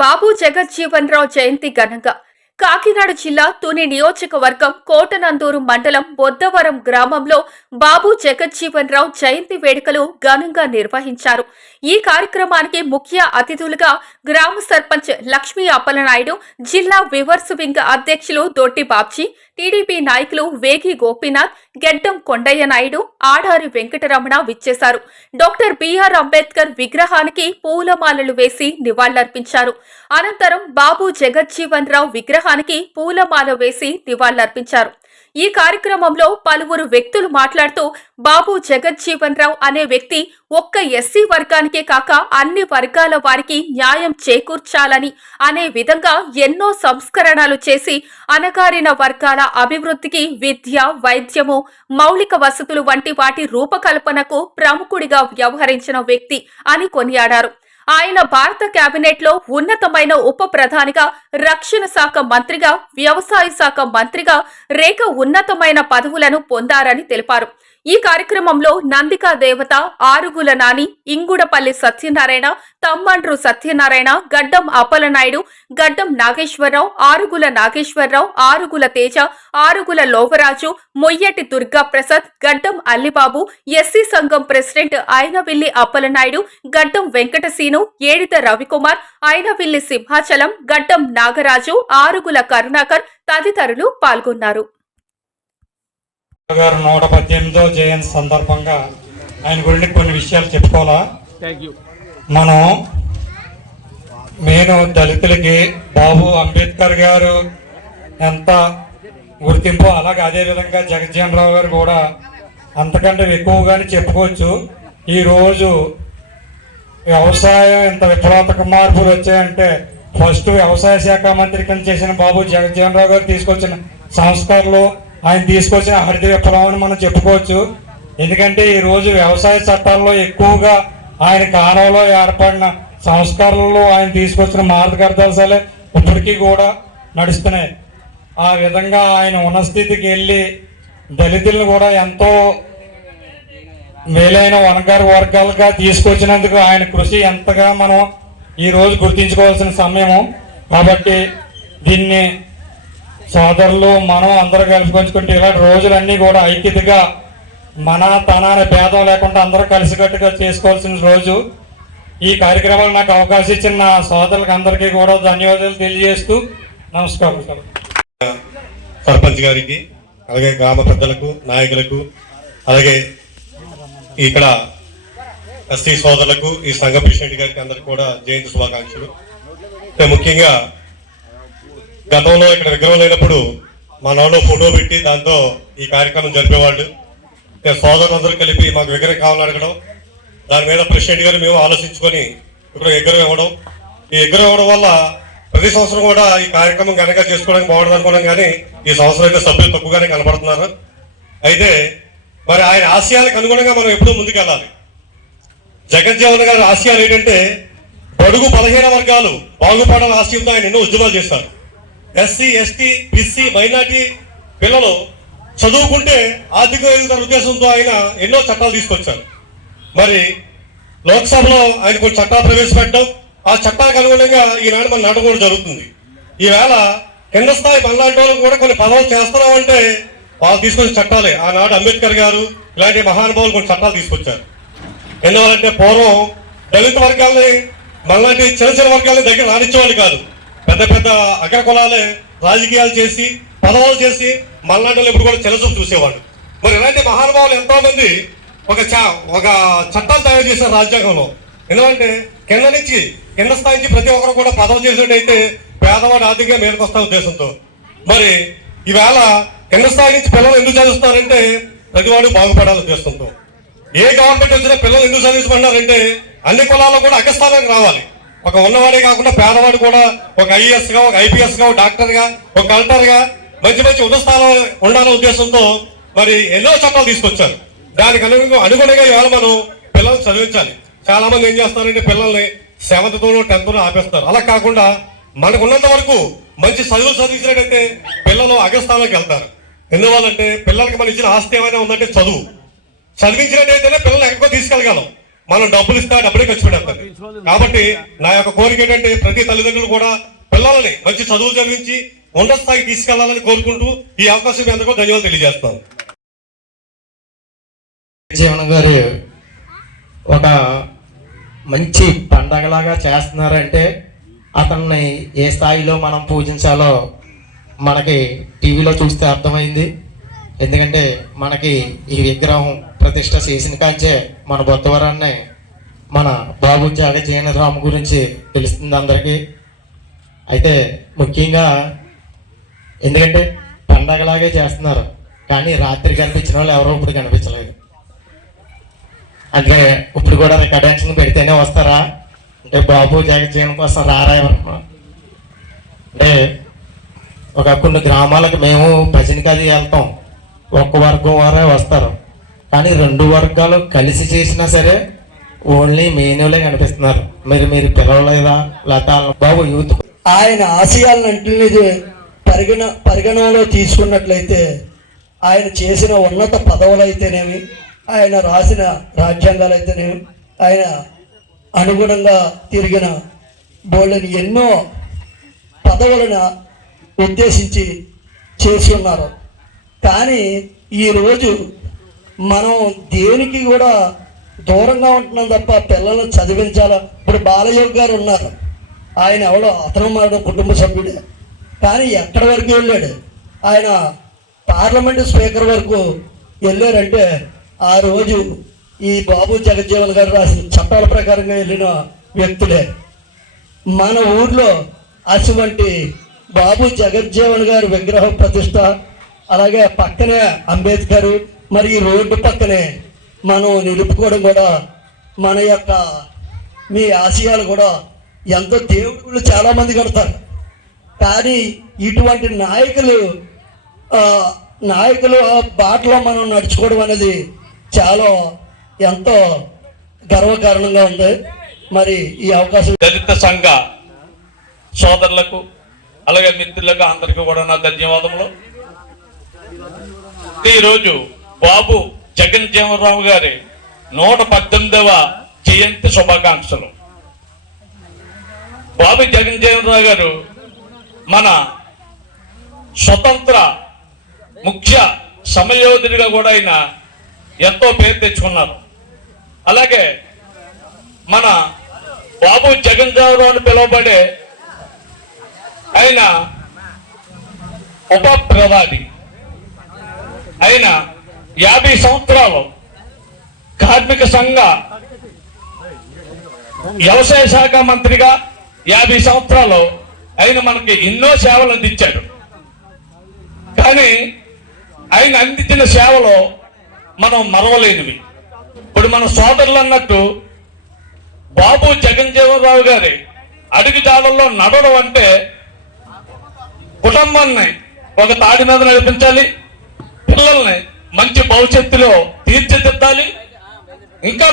బాబు జగజ్జీవన్ రావు జయంతి ఘనంగా కాకినాడ జిల్లా తుని నియోజకవర్గం కోటనందూరు మండలం బొద్దవరం గ్రామంలో బాబు జగజ్జీవన్ రావు జయంతి వేడుకలు ఘనంగా నిర్వహించారు. ఈ కార్యక్రమానికి ముఖ్య అతిథులుగా గ్రామ సర్పంచ్ లక్ష్మీ అప్పలనాయుడు, జిల్లా వివర్స్ వింగ్ అధ్యక్షులు దొడ్డి బాబ్జీ, టీడీపీ నాయకులు వేగి గోపీనాథ్, గెడ్డం కొండయ్య నాయుడు, ఆడారి వెంకటరమణ విచ్చేశారు. డాక్టర్ బిఆర్ అంబేద్కర్ విగ్రహానికి పూలమాలలు వేసి నివాళులర్పించారు. అనంతరం బాబు జగజ్జీవన్ రావు విగ్రహానికి పూలమాల వేసి నివాళులర్పించారు. ఈ కార్యక్రమంలో పలువురు వ్యక్తులు మాట్లాడుతూ బాబు జగజ్జీవన్ రావు అనే వ్యక్తి ఒక్క ఎస్సీ వర్గానికే కాక అన్ని వర్గాల వారికి న్యాయం చేకూర్చాలని అనే విధంగా ఎన్నో సంస్కరణలు చేసి అణగారిన వర్గాల అభివృద్ధికి విద్య, వైద్యము, మౌలిక వసతులు వంటి వాటి రూపకల్పనకు ప్రముఖుడిగా వ్యవహరించిన వ్యక్తి అని కొనియాడారు. ఆయన భారత కేబినెట్ లో ఉన్నతమైన ఉప ప్రధానిగా, రక్షణ శాఖ మంత్రిగా, వ్యవసాయ శాఖ మంత్రిగా ఉన్నతమైన పదవులను పొందారని తెలిపారు. ఈ కార్యక్రమంలో నందికా దేవత, ఆరుగుల నాని, ఇంగుడపల్లి సత్యనారాయణ, తమ్మండ్రు సత్యనారాయణ, గడ్డం అప్పలనాయుడు, గడ్డం నాగేశ్వరరావు, ఆరుగుల నాగేశ్వరరావు, ఆరుగుల తేజ, ఆరుగుల లోవరాజు, మొయ్యటి దుర్గా ప్రసాద్, గడ్డం అల్లిబాబు, ఎస్సీ సంఘం ప్రెసిడెంట్ అయినవిల్లి అప్పలనాయుడు, గడ్డం వెంకటసీను, ఏడిత రవికుమార్, అయినవిల్లి సింహాచలం, గడ్డం నాగరాజు, ఆరుగుల కరుణాకర్ తదితరులు పాల్గొన్నారు. 118వ జయంతి సందర్భంగా ఆయన గురించి కొన్ని విషయాలు చెప్పుకోవాలా. నేను దళితులకి బాబు అంబేద్కర్ గారు ఎంత గుర్తింపు, అలాగే అదేవిధంగా జగజ్జీవన్ రావు గారు కూడా అంతకంటే ఎక్కువగానే చెప్పుకోవచ్చు. ఈరోజు వ్యవసాయం ఇంత విప్లవాత్మక మార్పులు వచ్చాయంటే ఫస్ట్ వ్యవసాయ శాఖ మంత్రి కింద చేసిన బాబు జగజ్జీవన్ రావు గారు తీసుకొచ్చిన సంస్కరణలు, ఆయన తీసుకొచ్చిన హరిత విప్లవం అని మనం చెప్పుకోవచ్చు. ఎందుకంటే ఈరోజు వ్యవసాయ చట్టాల్లో ఎక్కువగా ఆయన కాలంలో ఏర్పడిన సంస్కరణలు, ఆయన తీసుకొచ్చిన మార్గదర్శకాలే ఇప్పటికీ కూడా నడుస్తున్నాయి. ఆ విధంగా ఆయన ఉన్న స్థితికి వెళ్ళి దళితులను కూడా ఎంతో మేలైన వనగారు వర్గాలుగా తీసుకొచ్చినందుకు ఆయన కృషి ఎంతగా మనం ఈరోజు గుర్తించుకోవాల్సిన సమయము. కాబట్టి దీన్ని సోదరులు మనం అందరూ కలిసి పంచుకుంటే ఇలాంటి రోజులన్నీ కూడా ఐక్యతగా మన తన భేదం లేకుండా అందరూ కలిసికట్టుగా చేసుకోవాల్సిన రోజు. ఈ కార్యక్రమాలు నాకు అవకాశం ఇచ్చిన సోదరులకు అందరికీ కూడా ధన్యవాదాలు తెలియజేస్తూ నమస్కారం. సర్పంచ్ గారికి, అలాగే గ్రామ పెద్దలకు, నాయకులకు, అలాగే ఇక్కడ ఎస్టీ సోదరులకు, ఈ సంఘ ప్రెసిడెంట్ గారికి అందరికి కూడా జయంతి శుభాకాంక్షలు. ముఖ్యంగా గతంలో ఇక్కడ విగ్రహం లేనప్పుడు మా నాన్న ఫోటో పెట్టి దాంతో ఈ కార్యక్రమం జరిపేవాళ్ళు. సోదరులందరూ కలిపి మాకు విగ్రహం కావాలని అడగడం, దాని మీద ప్రెసిడెంట్ గారు మేము ఆలోచించుకొని ఇక్కడ విగ్రహం ఇవ్వడం. ఈ విగ్రహం ఇవ్వడం వల్ల ప్రతి సంవత్సరం కూడా ఈ కార్యక్రమం ఘనంగా చేసుకోవడానికి బాగుంటుంది అనుకున్నాం, కానీ ఈ సంవత్సరం అయితే సభ్యులు తక్కువగానే కనపడుతున్నారు. అయితే మరి ఆయన ఆశయాలకు అనుగుణంగా మనం ఎప్పుడూ ముందుకెళ్ళాలి. జగజ్జీవన్ గారి ఆశయాలు ఏంటంటే బడుగు బలహీన వర్గాలు బాగుపడాలని ఆశయంతో ఆయన ఎన్నో ఉద్యమాలు చేశారు. ఎస్సీ, ఎస్టీ, బీసీ, మైనార్టీ పిల్లలు చదువుకుంటే ఆర్థిక ఎదుగుదల ఉద్దేశంతో ఆయన ఎన్నో చట్టాలు తీసుకొచ్చారు. మరి లోక్సభలో ఆయన కొన్ని చట్టాలు ప్రవేశపెట్టడం, ఆ చట్టాలకు అనుగుణంగా ఈనాడు మన నాటకం కూడా జరుగుతుంది. ఈవేళ కింద స్థాయి మనలాంటి వాళ్ళకి కూడా కొన్ని పదవులు చేస్తున్నామంటే వాళ్ళు తీసుకొచ్చిన చట్టాలే. ఆనాడు అంబేద్కర్ గారు ఇలాంటి మహానుభావులు కొన్ని చట్టాలు తీసుకొచ్చారు. ఎందువల్లంటే పూర్వం దళిత వర్గాల్ని మనలాంటి చిన్న చిన్న వర్గాలని దగ్గర రానిచ్చేవాళ్ళు కాదు. పెద్ద పెద్ద అగ్ర కులాలే రాజకీయాలు చేసి, పదవులు చేసి మనలాంటి ఎప్పుడు కూడా చిన్నచూపు చూసేవాళ్ళు. మరి ఇలాంటి మహానుభావులు ఎంతో మంది ఒక చట్టాలు తయారు చేశారు రాజ్యాంగంలో. ఎందుకంటే కింద స్థాయి నుంచి ప్రతి ఒక్కరు కూడా పదవి చేసినట్టయితే పేదవాడు ఆర్థికంగా మేరకు వస్తున్న ఉద్దేశంతో. మరి ఈవేళ కింద స్థాయి నుంచి పిల్లలు ఎందుకు చదివిస్తున్నారంటే ప్రతివాడు బాగుపడాలని ఉద్దేశంతో. ఏ గవర్నమెంట్ వచ్చినా పిల్లలు ఎందుకు చదివించమన్నారంటే అన్ని కులాల్లో కూడా అగ్రస్థానానికి రావాలి. ఒక ఉన్నవాడే కాకుండా పేదవాడు కూడా ఒక ఐఏఎస్ గా, ఒక ఐపీఎస్ గా, ఒక డాక్టర్ గా, ఒక కలెక్టర్ గా మంచి మంచి ఉన్నత స్థానం ఉండాలనే ఉద్దేశంతో మరి ఎన్నో చట్టాలు తీసుకొచ్చారు. దానికి అనుగుణంగా ఇవాళ మనం పిల్లల్ని చదివించాలి. చాలా మంది ఏం చేస్తారంటే పిల్లల్ని 7th 10th ఆపేస్తారు. అలా కాకుండా మనకు ఉన్నంత వరకు మంచి చదువులు చదివించినట్టయితే పిల్లలు అగ్రస్థానానికి వెళ్తారు. ఎందువల్లంటే పిల్లలకి మనం ఇచ్చిన ఆస్తి ఏమైనా ఉందంటే చదివించినట్టయితేనే పిల్లలు ఎక్కడికో తీసుకెళ్ళగలం. మనం డబ్బులు ఇస్తే డబ్బులే ఖర్చు పెట్టేస్తారు. కాబట్టి నా యొక్క కోరిక ఏంటంటే ప్రతి తల్లిదండ్రులు కూడా పిల్లలని మంచి చదువులు చదివించి ఉన్నత స్థాయికి తీసుకెళ్లాలని కోరుకుంటూ ఈ అవకాశం ఎందుకో ధన్యవాదాలు తెలియజేస్తాను. జీవన్ గారు ఒక మంచి పండగలాగా చేస్తున్నారంటే అతన్ని ఏ స్థాయిలో మనం పూజించాలో మనకి టీవీలో చూస్తే అర్థమైంది. ఎందుకంటే మనకి ఈ విగ్రహం ప్రతిష్ట చేసిన కాంచే మన బొత్తవరాన్ని మన బాబు జగజ్జీవన్ గురించి తెలుస్తుంది అందరికీ. అయితే ముఖ్యంగా ఎందుకంటే పండగలాగే చేస్తున్నారు, కానీ రాత్రి కనిపించిన వాళ్ళు ఎవరో ఇప్పుడు కనిపించలేదు. అంటే ఇప్పుడు కూడా రికార్డెన్షన్ పెడితేనే వస్తారా అంటే బాబు జగజ్జీవన్ కోసం రారా ఎవరన్నా అంటే కొన్ని గ్రామాలకు మేము భజనకి అది వెళ్తాం, ఒక్క వర్గం వారే వస్తారు, కానీ రెండు వర్గాలు కలిసి చేసినా సరే ఓన్లీ మెయిన్లే కనిపిస్తున్నారు. మీరు పిలవలేదా లేకపోతే బాబు యూత్ ఆయన ఆశయాలన్నింటినీ పరిగణనలో తీసుకున్నట్లయితే ఆయన చేసిన ఉన్నత పదవులు అయితేనేమి, ఆయన రాసిన రాజ్యాంగాలు అయితేనేమి, ఆయన అనుగుణంగా తిరిగిన బోళ్ళని ఎన్నో పదవులను ఉద్దేశించి చేసి ఉన్నారు. కానీ ఈరోజు మనం దేనికి కూడా దూరంగా ఉంటున్నాం తప్ప పిల్లలను చదివించాలా. ఇప్పుడు బాలయోగి గారు ఉన్నారు, ఆయన ఎవడో అతను మన కుటుంబ సభ్యుడే, కానీ ఎక్కడి వరకు వెళ్ళాడు? ఆయన పార్లమెంటు స్పీకర్ వరకు వెళ్ళారంటే ఆ రోజు ఈ బాబు జగజ్జీవన్ గారు రాసిన చట్టాల ప్రకారంగా వెళ్ళిన వ్యక్తులే. మన ఊర్లో అటువంటి బాబు జగజ్జీవన్ గారి విగ్రహ ప్రతిష్ట, అలాగే పక్కనే అంబేద్కర్, మరి ఈ రోడ్డు పక్కనే మనం నిలుపుకోవడం కూడా మన యొక్క మీ ఆశయాలు కూడా ఎంతో దేవుళ్ళు చాలామంది కడతారు, కానీ ఇటువంటి నాయకులు ఆ బాటలో మనం నడుచుకోవడం అనేది చాలా ఎంతో గర్వకారణంగా ఉంది. మరి ఈ అవకాశం దళిత సంఘ సోదరులకు అలాగే మిత్రులకు అందరికీ కూడా నా ధన్యవాదములు. ఈరోజు బాబు జగజ్జీవన్ గారి 118వ జయంతి శుభాకాంక్షలు. బాబు జగజ్జీవన్ గారు మన స్వతంత్ర ముఖ్య సమయోధుడిగా కూడా ఆయన ఎంతో పేరు తెచ్చుకున్నారు. అలాగే మన బాబు జగజ్జీవన్ అని పిలువబడే ఆయన ఉప ప్రధాని, ఆయన 50 సంవత్సరాలు కార్మిక సంఘ వ్యవసాయ శాఖ మంత్రిగా 50 సంవత్సరాలు ఆయన మనకి ఎన్నో సేవలు అందించాడు. కానీ ఆయన అందించిన సేవలు మనం మరవలేనివి. ఇప్పుడు మన సోదరులు అన్నట్టు బాబు జగజ్జీవన్ గారి అడుగుజాడల్లో నడవడం అంటే కుటుంబాన్ని ఒక తాడి మీద నడిపించాలి, పిల్లల్ని మంచి భవిష్యత్తులో తీర్చిదిద్దాలి. ఇంకా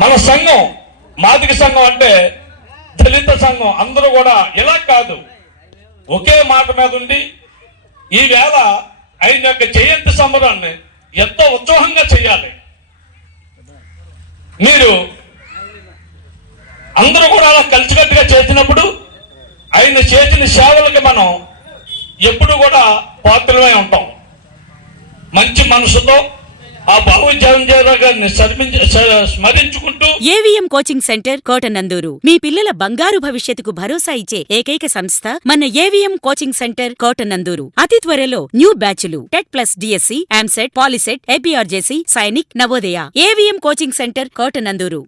మన సంఘం మాదిక సంఘం అంటే దళిత సంఘం అందరూ కూడా ఇలా కాదు, ఒకే మాట మీద ఉండి ఈవేళ ఆయన యొక్క జయంతి సంబరాన్ని ఎంతో ఉత్సాహంగా చేయాలి. మీరు అందరూ కూడా అలా కలిసికట్టుగా చేసినప్పుడు ఆయన చేసిన సేవలకి మనం ఎప్పుడు కూడా పాత్రలమై ఉంటాం. మంచి మనసుతో ఆ బాబు జగజ్జీవన్ గారిని స్మరించుకుంటూ ఏవిఎం కోచింగ్ సెంటర్ కోటనందూరు మీ పిల్లల బంగారు భవిష్యత్తుకు భరోసా ఇచ్చే ఏకైక సంస్థ మన ఏవిఎం కోచింగ్ సెంటర్ కోటనందూరు. అతి త్వరలో న్యూ బ్యాచ్లు TET plus DSC, EAMCET, POLYCET, APRJC, Sainik, Navodaya. AVM coaching centre Kotananduru.